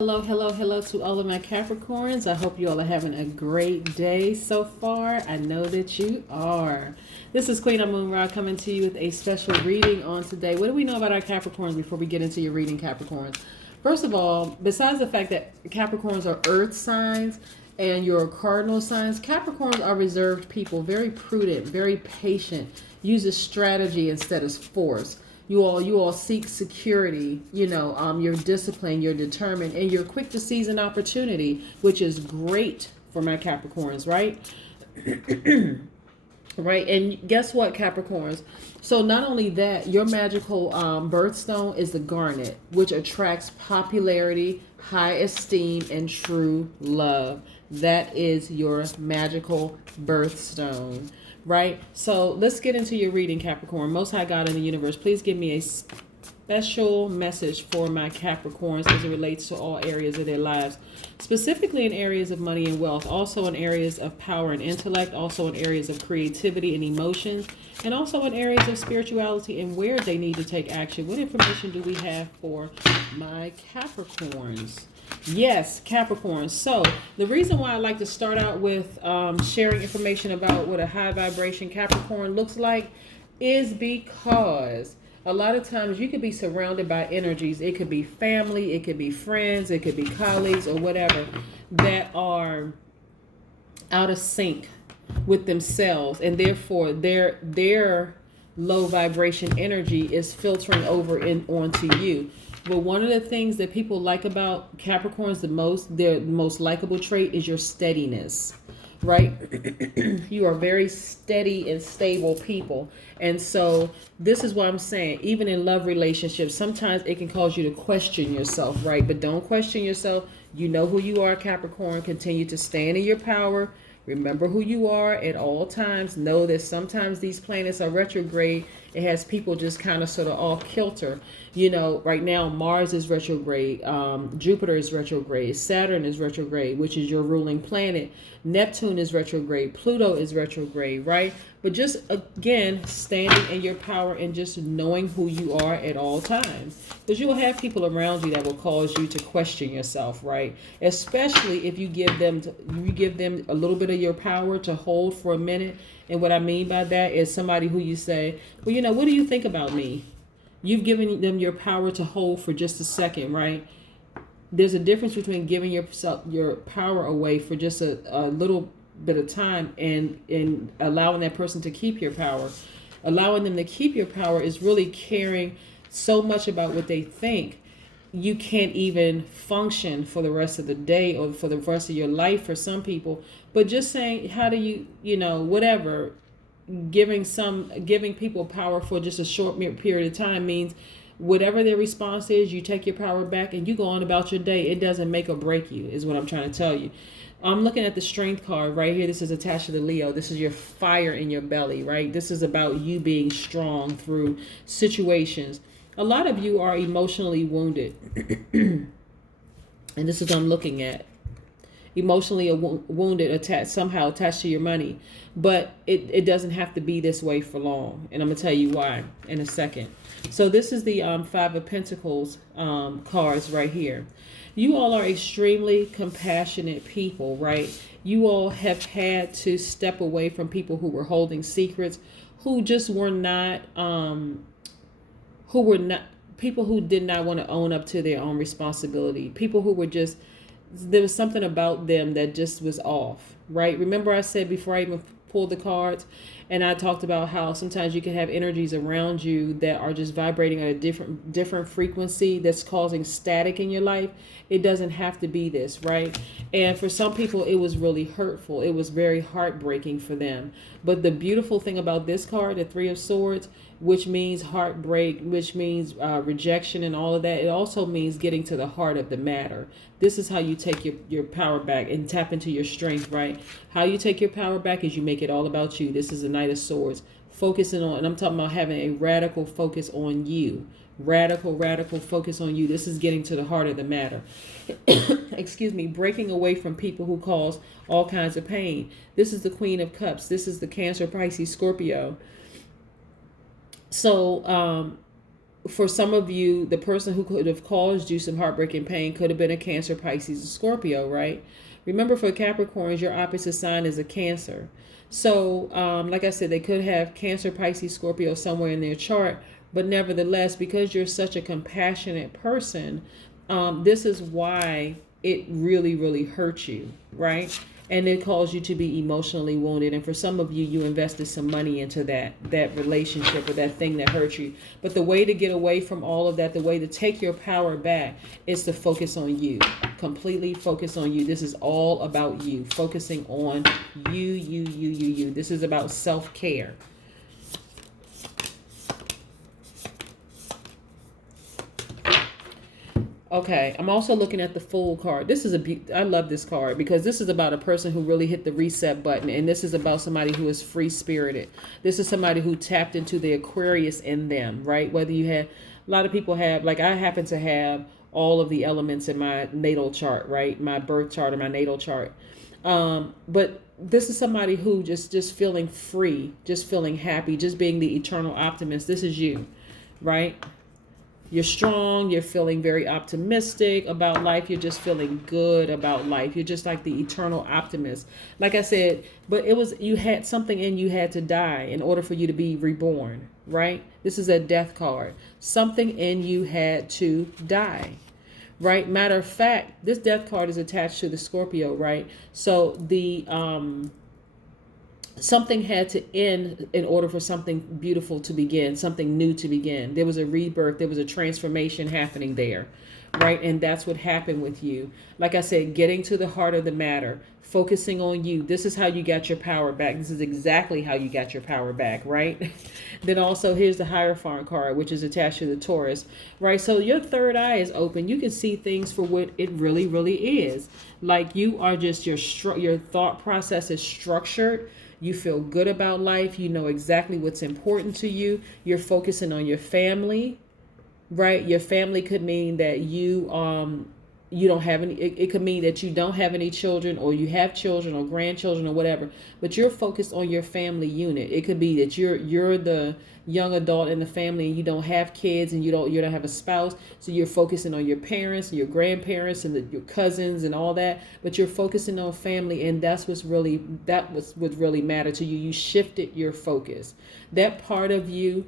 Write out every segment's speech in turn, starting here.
Hello, hello, hello to all of my Capricorns. I hope you all are having a great day so far. I know that you are. This is Queen Amun Ra coming to you with a special reading on today. What do we know about our Capricorns before we get into your reading, Capricorns? First of all, besides the fact that Capricorns are earth signs and your cardinal signs, Capricorns are reserved people, very prudent, very patient, uses strategy instead of force. You all seek security, you're disciplined, you're determined, and you're quick to seize an opportunity, which is great for my Capricorns, right? Right. And guess what, Capricorns? So not only that, your magical birthstone is the garnet, which attracts popularity, high esteem, and true love. That is your magical birthstone. Right? So let's get into your reading, Capricorn. Most High God in the universe, please give me a special message for my Capricorns as it relates to all areas of their lives, specifically in areas of money and wealth, also in areas of power and intellect, also in areas of creativity and emotions, and also in areas of spirituality and where they need to take action. What information do we have for my Capricorns? Yes, Capricorn. So the reason why I like to start out with sharing information about what a high vibration Capricorn looks like is because a lot of times you could be surrounded by energies. It could be family, it could be friends, it could be colleagues or whatever that are out of sync with themselves, and therefore their low vibration energy is filtering over onto you. But one of the things that people like about Capricorns their most likable trait is your steadiness, right? You are very steady and stable people. And so this is what I'm saying. Even in love relationships, sometimes it can cause you to question yourself, right? But don't question yourself. You know who you are, Capricorn. Continue to stand in your power. Remember who you are at all times. Know that sometimes these planets are retrograde. It has people just kind of sort of off kilter. Right now Mars is retrograde. Jupiter is retrograde. Saturn is retrograde, which is your ruling planet. Neptune is retrograde. Pluto is retrograde, right? But just, again, standing in your power and just knowing who you are at all times. Because you will have people around you that will cause you to question yourself, right? Especially if you give them a little bit of your power to hold for a minute. And what I mean by that is somebody who you say, well, what do you think about me? You've given them your power to hold for just a second, right? There's a difference between giving your power away for just a little bit of time and allowing that person to keep your power. Allowing them to keep your power is really caring so much about what they think you can't even function for the rest of the day or for the rest of your life for some people. But just saying, how do you, whatever, giving people power for just a short period of time means whatever their response is, you take your power back and you go on about your day. It doesn't make or break you, is what I'm trying to tell you. I'm looking at the strength card right here. This is attached to the Leo. This is your fire in your belly, right? This is about you being strong through situations. A lot of you are emotionally wounded. And this is what I'm looking at. Emotionally wounded, somehow attached to your money. But it doesn't have to be this way for long. And I'm going to tell you why in a second. So this is the Five of Pentacles cards right here. You all are extremely compassionate people, right? You all have had to step away from people who were holding secrets, who just were not, people who did not want to own up to their own responsibility. People who were just, there was something about them that just was off, right? Remember I said before I even pulled the cards, and I talked about how sometimes you can have energies around you that are just vibrating at a different frequency that's causing static in your life. It doesn't have to be this, right? And for some people, it was really hurtful. It was very heartbreaking for them. But the beautiful thing about this card, the Three of Swords, which means heartbreak, which means rejection and all of that, it also means getting to the heart of the matter. This is how you take your power back and tap into your strength, right? How you take your power back is you make it all about you. This is a Knight of Swords. Focusing on, and I'm talking about having a radical focus on you. Radical focus on you. This is getting to the heart of the matter. Excuse me. Breaking away from people who cause all kinds of pain. This is the Queen of Cups. This is the Cancer, Pisces, Scorpio. So for some of you, the person who could have caused you some heartbreaking pain could have been a Cancer, Pisces, or Scorpio, right? Remember, for Capricorns, your opposite sign is a Cancer. So, like I said, they could have Cancer, Pisces, Scorpio somewhere in their chart. But nevertheless, because you're such a compassionate person, this is why it really, really hurts you, right? And it caused you to be emotionally wounded. And for some of you, you invested some money into that relationship or that thing that hurt you. But the way to get away from all of that, the way to take your power back, is to focus on you. Completely focus on you. This is all about you. Focusing on you. This is about self-care. Okay, I'm also looking at the Fool card. This is I love this card because this is about a person who really hit the reset button, and this is about somebody who is free-spirited. This is somebody who tapped into the Aquarius in them, right? Whether you have, a lot of people have, like I happen to have all of the elements in my natal chart, right? My birth chart or my natal chart. But this is somebody who just feeling free, just feeling happy, just being the eternal optimist. This is you, right? You're strong. You're feeling very optimistic about life. You're just feeling good about life. You're just like the eternal optimist. Like I said, but it was, you had something in you had to die in order for you to be reborn, right? This is a death card. Something in you had to die, right? Matter of fact, this death card is attached to the Scorpio, right? So the something had to end in order for something beautiful to begin, something new to begin. There was a rebirth, there was a transformation happening there, right? And that's what happened with you. Like I said, getting to the heart of the matter, focusing on you. This is how you got your power back. This is exactly how you got your power back, right? Then also here's the Hierophant card, which is attached to the Taurus, right? So your third eye is open. You can see things for what it really, really is. Like you are just, your thought process is structured. You feel good about life. You know exactly what's important to you. You're focusing on your family, right? Your family could mean that you don't have any, it could mean that you don't have any children, or you have children or grandchildren or whatever, but you're focused on your family unit. It could be that you're the young adult in the family and you don't have kids and you don't have a spouse, so you're focusing on your parents and your grandparents and your cousins and all that, but you're focusing on family, and that was what really mattered to you. You shifted your focus. That part of you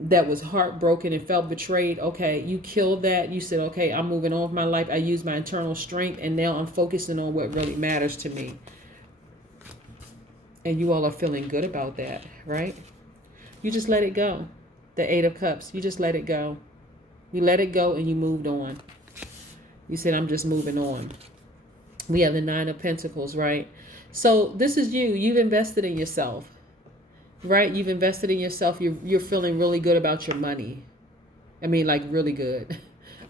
that was heartbroken and felt betrayed, okay, you killed that. You said, okay, I'm moving on with my life. I use my internal strength, and now I'm focusing on what really matters to me. And you all are feeling good about that, right? You just let it go. The Eight of Cups, you just let it go. You let it go and you moved on. You said, I'm just moving on. We have the Nine of Pentacles, right? So this is you. You've invested in yourself. Right? You've invested in yourself. You're feeling really good about your money. I mean, like really good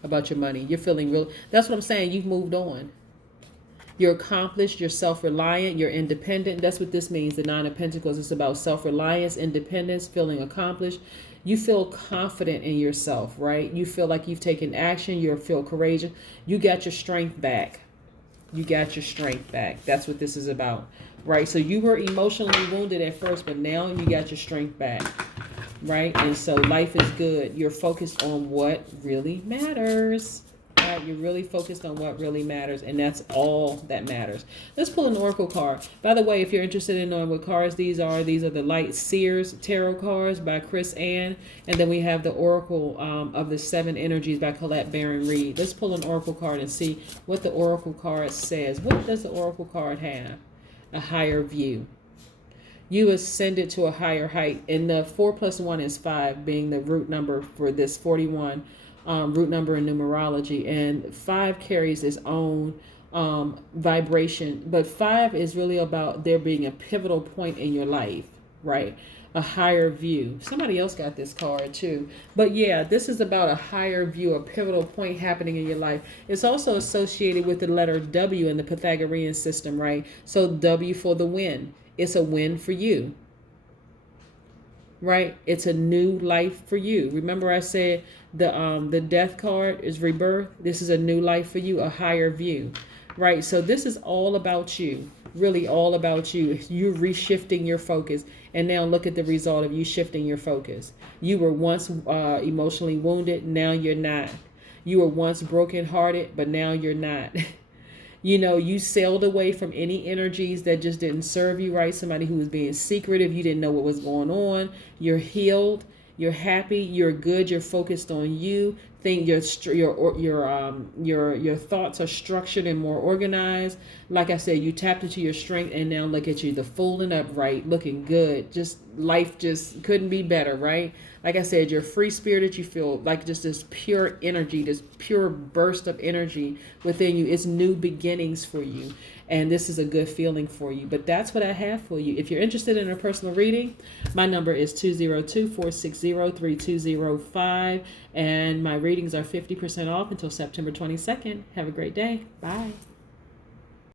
about your money. You're feeling real. That's what I'm saying. You've moved on. You're accomplished. You're self-reliant. You're independent. That's what this means. The Nine of Pentacles is about self-reliance, independence, feeling accomplished. You feel confident in yourself, right? You feel like you've taken action. You feel courageous. You got your strength back. You got your strength back. That's what this is about, right? So you were emotionally wounded at first, but now you got your strength back, right? And so life is good. You're focused on what really matters, right? You're really focused on what really matters, and that's all that matters. Let's pull an oracle card. By the way, if you're interested in knowing what cards these are the Light Seers Tarot cards by Chris Ann, and then we have the Oracle of the Seven Energies by Colette Baron Reed. Let's pull an oracle card and see what the oracle card says. What does the oracle card have? A higher view. You ascended to a higher height, and the 4 + 1 is 5, being the root number for this 41 root number in numerology, and 5 carries its own vibration, but 5 is really about there being a pivotal point in your life, right? A higher view. Somebody else got this card too, but yeah, this is about a higher view, a pivotal point happening in your life. It's also associated with the letter W in the Pythagorean system, right? So W for the win. It's a win for you, right? It's a new life for you. Remember I said the death card is rebirth. This is a new life for you, a higher view, right? So this is all about you, really all about you. You're reshifting your focus. And now look at the result of you shifting your focus. You were once emotionally wounded. Now you're not. You were once brokenhearted, but now you're not. You sailed away from any energies that just didn't serve you right. Somebody who was being secretive. You didn't know what was going on. You're healed. You're happy. You're good. You're focused on you. Think your thoughts are structured and more organized. Like I said, you tapped into your strength, and now look at you, the full and upright, looking good. Just life just couldn't be better, right? Like I said, you're free spirited. You feel like just this pure energy, this pure burst of energy within you. It's new beginnings for you. And this is a good feeling for you. But that's what I have for you. If you're interested in a personal reading, my number is 202-460-3205. And my readings are 50% off until September 22nd. Have a great day. Bye.